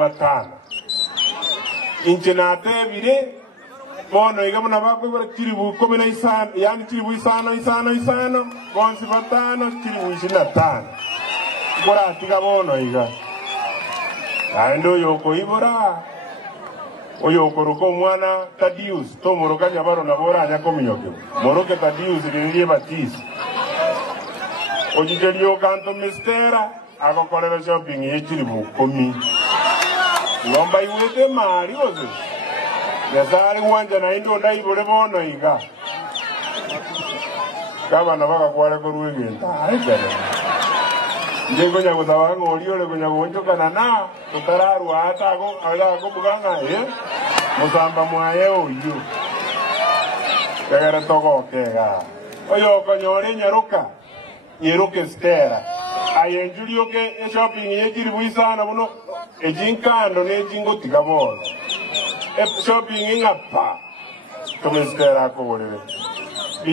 batano inche natebire bono iga muna bakwibara kiribu 15 yani kiribu isano bonsi batano kiribu 25 kora atiga bono iga ando yoko ibora oyoko ruko mwana Tadius to moroka nyabaro na bora anya kominyoke moroke Tadius ringie batisi ojigerio kanto mistera akokorera shopping yekiribu 10 ngomba iwete mari ozo yasari wanja na indo ndai bore bono iga kaba na baka kware ko ruigenta aikare ndego nya gutawango oriole kunya gonjoka na tutararu atago ala ko buganga musamba mwaye oyo kagara togo kega oyo konyore nyeruke stera ayenjulio ke shopping yekiri buisana buno ejinkando nejingo tigabona shopping ingapa komestera ko bole